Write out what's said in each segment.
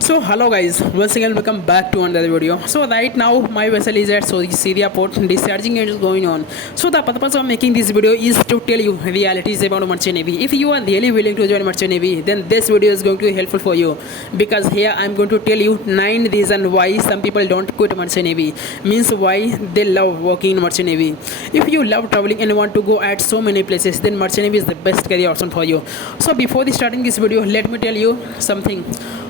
So hello guys, once again welcome back to another video. So right now my vessel is at Syria port, discharging is going on. So the purpose of making this video is to tell you realities about Merchant Navy. If you are really willing to join Merchant Navy, then this video is going to be helpful for you, because here I am going to tell you 9 reasons why some people don't quit Merchant Navy, means why they love working in Merchant Navy. If you love traveling and want to go at so many places, then Merchant Navy is the best career option for you. So before starting this video, let me tell you something.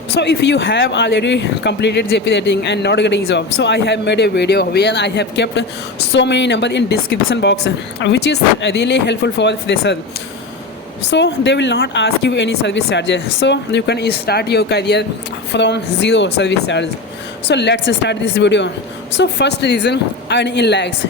So if you have already completed JP rating and not getting job, so I have made a video where I have kept so many numbers in description box, which is really helpful for freshers. So they will not ask you any service charges, so you can start your career from zero service charge. So let's start this video. So first reason, earn in lakhs.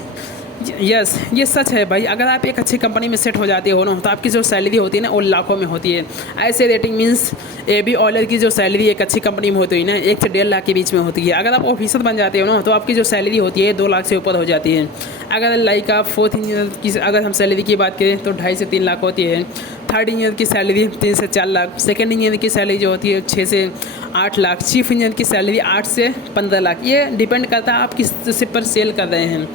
Yes ये सच है भाई। अगर आप एक अच्छी company में set हो जाते हो ना, तो आपकी जो सैलरी होती है ना वो लाखों में होती है। ऐसे रेटिंग मीन्स AB ऑलर की जो सैलरी एक अच्छी कंपनी में होती है ना 1 से 1.5 लाख के बीच में होती है। अगर आप ऑफिसर बन जाते हो ना, तो आपकी जो सैलरी होती है 2 लाख से ऊपर हो जाती है। अगर लाइक आप 4th इंजीनियर की अगर हम सैलरी की बात करें तो 2.5 से 3 लाख होती है। 3rd इंजीनियर की सैलरी 3 से 4 लाख। 2nd इंजीनियर की सैलरी जो होती है 6 से 8 लाख। चीफ इंजीनियर की सैलरी 8 से 15 लाख। ये डिपेंड करता है आप किस शिप पर सेल कर रहे हैं।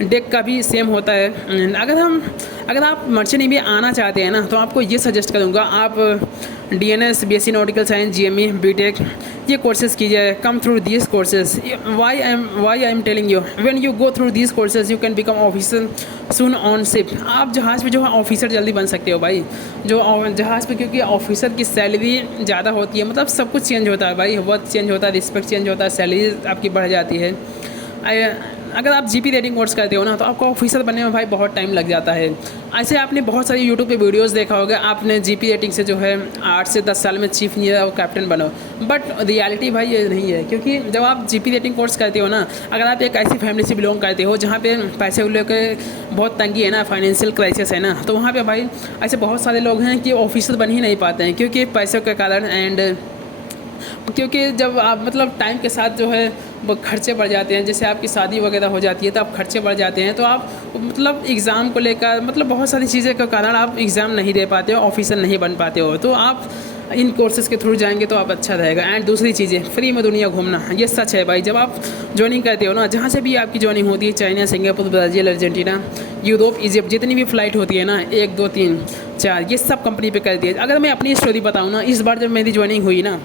डेक का भी सेम होता है। अगर आप मर्चेंट नेवी आना चाहते हैं ना, तो आपको ये सजेस्ट करूँगा, आप DNS BSc nautical science GME BTech ये कोर्सेज़ कीजिए। Come through this courses. Why I am telling you, when you go through this courses you can become officer soon on ship. आप जहाज़ पे जो है ऑफिसर जल्दी बन सकते हो भाई, जो जहाज़ पे, क्योंकि ऑफिसर की सैलरी ज़्यादा होती है। मतलब सब कुछ चेंज होता है भाई, वर्क चेंज होता है, रिस्पेक्ट चेंज होता है, सैलरी आपकी बढ़ जाती है। अगर आप GP रेटिंग कोर्स करते हो ना, तो आपको ऑफिसर बनने में भाई बहुत टाइम लग जाता है। ऐसे आपने बहुत सारी यूट्यूब पे वीडियोस देखा होगा, आपने GP रेटिंग से जो है 8 से 10 साल में चीफ इंजीनियर और कैप्टन बनो। बट रियलिटी भाई ये नहीं है, क्योंकि जब आप GP रेटिंग कोर्स करते हो ना, अगर आप एक ऐसी फैमिली से बिलोंग करते हो जहाँ पे पैसे को लेकर बहुत तंगी है ना, फाइनेंशियल क्राइसिस है ना, तो वहाँ पर भाई ऐसे बहुत सारे लोग हैं कि ऑफिसर बन ही नहीं पाते हैं, क्योंकि पैसों के कारण। एंड क्योंकि जब आप मतलब टाइम के साथ जो है वो खर्चे बढ़ जाते हैं, जैसे आपकी शादी वगैरह हो जाती है तो आप खर्चे बढ़ जाते हैं, तो आप मतलब एग्ज़ाम को लेकर मतलब बहुत सारी चीज़ें के कारण आप एग्ज़ाम नहीं दे पाते हो, ऑफिसर नहीं बन पाते हो। तो आप इन कोर्सेज़ के थ्रू जाएंगे तो आप अच्छा रहेगा। एंड दूसरी चीज़ें, फ्री में दुनिया घूमना, ये सच है भाई। जब आप ज्वाइनिंग करते हो ना, जहाँ से भी आपकी ज्वाइनिंग होती है, China, Singapore, Brazil, Argentina, Europe, Egypt, जितनी भी फ़्लाइट होती है ना, 1 2 3 4, ये सब कंपनी पे करती है। अगर मैं अपनी स्टोरी बताऊँ ना, इस बार जब मेरी ज्वाइनिंग हुई ना,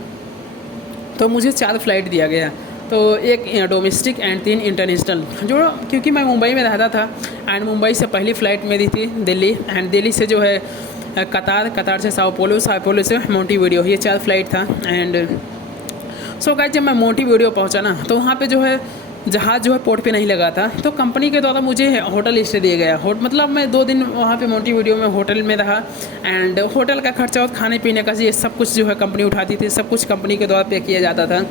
तो मुझे 4 फ्लाइट दिया गया। तो एक डोमेस्टिक एंड 3 इंटरनेशनल, जो क्योंकि मैं मुंबई में रहता था, एंड मुंबई से पहली फ़्लाइट मेरी थी दिल्ली, एंड दिल्ली से जो है कतार से साओ पोलो से मोंटीवीडियो, ये 4 फ्लाइट था। एंड सो गाइस, जब मैं मोंटीवीडियो पहुंचा ना, तो वहाँ पे जो है जहाज़ जो है पोर्ट पे नहीं लगा था, तो कंपनी के द्वारा मुझे होटल स्टे दिया गया। मतलब मैं 2 दिन वहाँ पे मोंटीवीडियो में होटल में रहा, एंड होटल का खर्चा और खाने पीने का ये सब कुछ जो है कंपनी उठाती थी, सब कुछ कंपनी के द्वारा पे किया जाता था।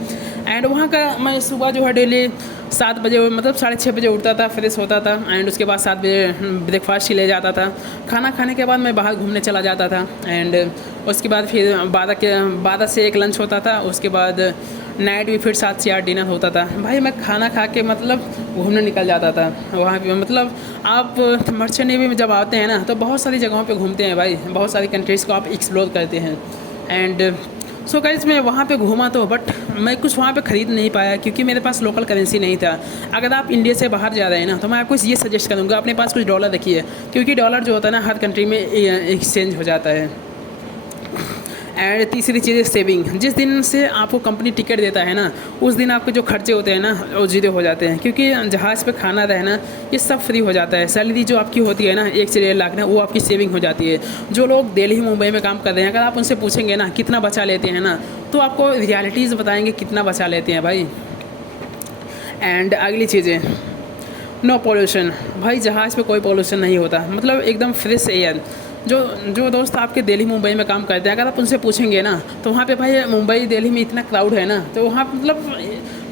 एंड वहाँ का मैं सुबह जो है डेली 7 बजे मतलब 6:30 बजे उठता था, फ्रेश होता था, एंड उसके बाद 7 बजे ब्रेकफास्ट ही ले जाता था। खाना खाने के बाद मैं बाहर घूमने चला जाता था, एंड उसके बाद फिर 12 से 1 लंच होता था, उसके बाद नाइट भी फिर 7 से 8 डिनर होता था। भाई मैं खाना खा के मतलब घूमने निकल जाता था वहाँ पे। मतलब आप मर्चेंट नेवी में जब आते हैं ना, तो बहुत सारी जगहों पे घूमते हैं भाई, बहुत सारी कंट्रीज़ को आप एक्सप्लोर करते हैं। एंड सो गाइस, मैं वहाँ पे घूमा तो, बट मैं कुछ वहाँ पे ख़रीद नहीं पाया, क्योंकि मेरे पास लोकल करेंसी नहीं था। अगर आप इंडिया से बाहर जा रहे हैं ना, तो मैं आपको ये सजेस्ट करूँगा, अपने पास कुछ डॉलर रखिए, क्योंकि डॉलर जो होता है ना हर कंट्री में एक्सचेंज हो जाता है। एंड तीसरी चीज़ है सेविंग। जिस दिन से आपको कंपनी टिकट देता है ना, उस दिन आपके जो खर्चे होते हैं ना वो जीरो हो जाते हैं, क्योंकि जहाज़ पे खाना रहना ये सब फ्री हो जाता है। सैलरी जो आपकी होती है ना 1 से 1.5 लाख ना, वो आपकी सेविंग हो जाती है। जो लोग दिल्ली मुंबई में काम कर रहे हैं, अगर आप उनसे पूछेंगे ना कितना बचा लेते हैं ना, तो आपको रियलिटीज़ बताएँगे कितना बचा लेते हैं भाई। एंड अगली चीज़ें, नो पॉल्यूशन। भाई जहाज़ पे कोई पॉल्यूशन नहीं होता, मतलब एकदम फ्रेश एयर। जो दोस्त आपके दिल्ली मुंबई में काम करते हैं, अगर आप उनसे पूछेंगे ना, तो वहाँ पे भाई मुंबई दिल्ली में इतना क्राउड है ना, तो वहाँ मतलब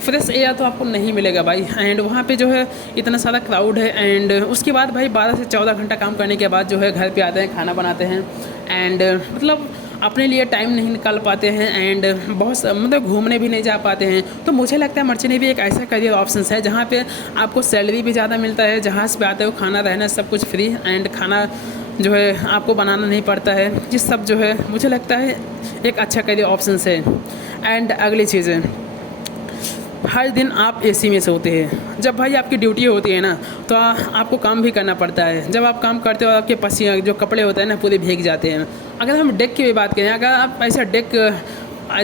फ्रेश एयर तो आपको नहीं मिलेगा भाई। एंड वहाँ पे जो है इतना सारा क्राउड है। एंड उसके बाद भाई 12 से 14 घंटा काम करने के बाद जो है घर पे आते हैं, खाना बनाते हैं, एंड मतलब अपने लिए टाइम नहीं निकाल पाते हैं, एंड बहुत मतलब घूमने भी नहीं जा पाते हैं। तो मुझे लगता है मर्चेंट नेवी एक ऐसा करियर ऑप्शन है जहाँ पे आपको सैलरी भी ज़्यादा मिलता है, जहाज़ पे आते हो खाना रहना सब कुछ फ्री, एंड खाना जो है आपको बनाना नहीं पड़ता है। ये सब जो है मुझे लगता है एक अच्छा करियर ऑप्शन है। एंड अगली चीज़ है, हर दिन आप एसी में सोते हैं। जब भाई आपकी ड्यूटी होती है ना तो आपको काम भी करना पड़ता है। जब आप काम करते हो आपके पसीने जो कपड़े होते हैं ना पूरे भीग जाते हैं। अगर हम डेक की भी बात करें, अगर आप ऐसा डेक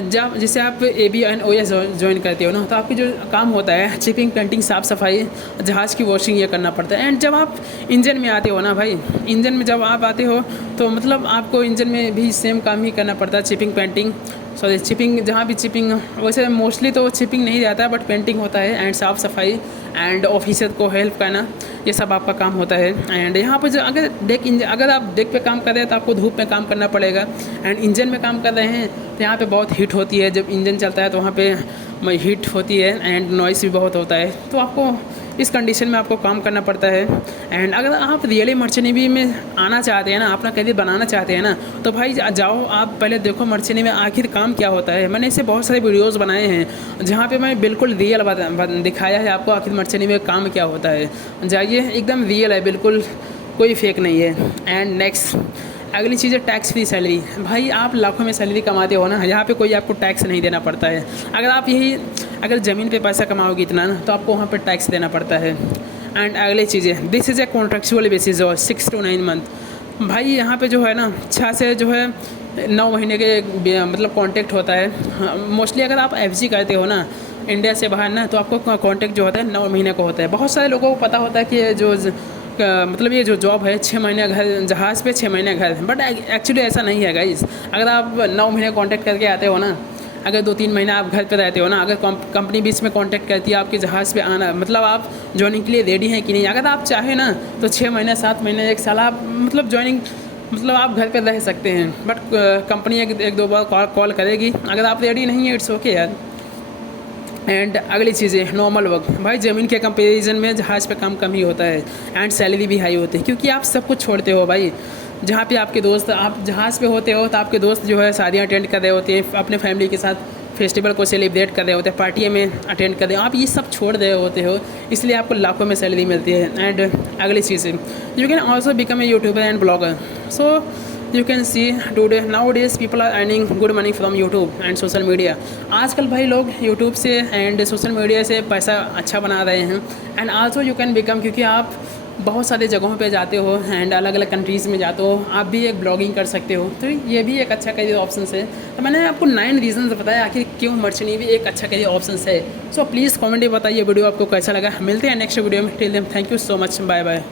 जब जैसे आप ABNOS ज्वाइन करते हो ना तो आपकी जो काम होता है चिपिंग, पेंटिंग, साफ़ सफाई, जहाज़ की वॉशिंग ये करना पड़ता है। एंड जब आप इंजन में आते हो ना भाई, इंजन में जब आप आते हो तो मतलब आपको इंजन में भी सेम काम ही करना पड़ता है। चिपिंग, पेंटिंग, सॉरी चिपिंग, जहाँ भी चिपिंग, वैसे मोस्टली तो चिपिंग नहीं रहता है बट पेंटिंग होता है। एंड साफ़ सफाई एंड ऑफिसर को हेल्प करना, ये सब आपका काम होता है। एंड यहाँ पर जो अगर आप डेक पे काम कर रहे हैं तो आपको धूप में काम करना पड़ेगा। एंड इंजन में काम कर रहे हैं तो यहाँ पे बहुत हीट होती है। जब इंजन चलता है तो वहाँ पे हीट होती है एंड नॉइस भी बहुत होता है। तो आपको इस कंडीशन में आपको काम करना पड़ता है। एंड अगर आप रियली मर्चेंट नेवी में आना चाहते हैं ना, अपना करियर बनाना चाहते हैं ना, तो भाई जाओ आप पहले देखो मर्चेंट नेवी में आखिर काम क्या होता है। मैंने इसे बहुत सारे वीडियोस बनाए हैं जहाँ पे मैं बिल्कुल रियल दिखाया है आपको आखिर मर्चेंट नेवी में काम क्या होता है। जाइए, एकदम रियल है, बिल्कुल कोई फेक नहीं है। एंड नेक्स्ट अगली चीज़ है टैक्स फ्री सैलरी। भाई आप लाखों में सैलरी कमाते हो ना, यहाँ पे कोई आपको टैक्स नहीं देना पड़ता है। अगर ज़मीन पे पैसा कमाओगे इतना ना तो आपको वहाँ पे टैक्स देना पड़ता है। एंड अगली चीज़ें, this is a contractual basis और 6 to 9 मंथ। भाई यहाँ पे जो है ना 6 से जो है 9 महीने के मतलब कॉन्ट्रैक्ट होता है। मोस्टली अगर आप FG करते हो ना इंडिया से बाहर ना तो आपको कॉन्ट्रैक्ट जो होता है 9 महीने का होता है। बहुत सारे लोगों को पता होता है कि मतलब ये जो जॉब है 6 महीने घर जहाज़ पे 6 महीने घर, बट एक्चुअली ऐसा नहीं है गाइस। अगर आप 9 महीने कॉन्टैक्ट करके आते हो ना, अगर 2-3 महीने आप घर पे रहते हो ना, अगर कंपनी बीच में कॉन्टैक्ट करती है आपके जहाज़ पे आना, मतलब आप ज्वाइनिंग के लिए रेडी हैं कि नहीं। अगर आप चाहें ना तो 6 महीने, 7 महीने, 1 साल आप मतलब ज्वाइनिंग मतलब आप घर पे रह सकते हैं। बट कंपनी एक दो बार कॉल करेगी। अगर आप रेडी नहीं है इट्स ओके यार। एंड अगली चीज़ें नॉर्मल वर्क। भाई ज़मीन के कंपैरिजन में जहाज़ पे काम कम ही होता है एंड सैलरी भी हाई होती है, क्योंकि आप सब कुछ छोड़ते हो भाई। जहाँ पे आपके दोस्त, आप जहाज़ पे होते हो तो आपके दोस्त जो है शादियाँ अटेंड कर रहे होते हैं, अपने फैमिली के साथ फेस्टिवल को सेलिब्रेट कर रहे होते हैं, पार्टियों में अटेंड कर रहे हो, आप ये सब छोड़ रहे होते हो, इसलिए आपको लाखों में सैलरी मिलती है। एंड अगली चीज़, you can also become a YouTuber and blogger. So you can see today nowadays people are earning good money from YouTube and social media. आजकल भाई लोग यूट्यूब से एंड सोशल मीडिया से पैसा अच्छा बना रहे हैं। And also you can become, क्योंकि आप बहुत सारे जगहों पे जाते हो एंड अलग अलग कंट्रीज़ में जाते हो, आप भी एक ब्लॉगिंग कर सकते हो। तो ये भी एक अच्छा करियर ऑप्शन है। तो मैंने आपको 9 रीजंस बताया आखिर क्यों मर्चेंट नेवी एक अच्छा करियर ऑप्शन है। सो प्लीज़ कमेंट में बताइए वीडियो आपको कैसा लगा। मिलते हैं नेक्स्ट वीडियो में। Till then thank you so much, bye bye.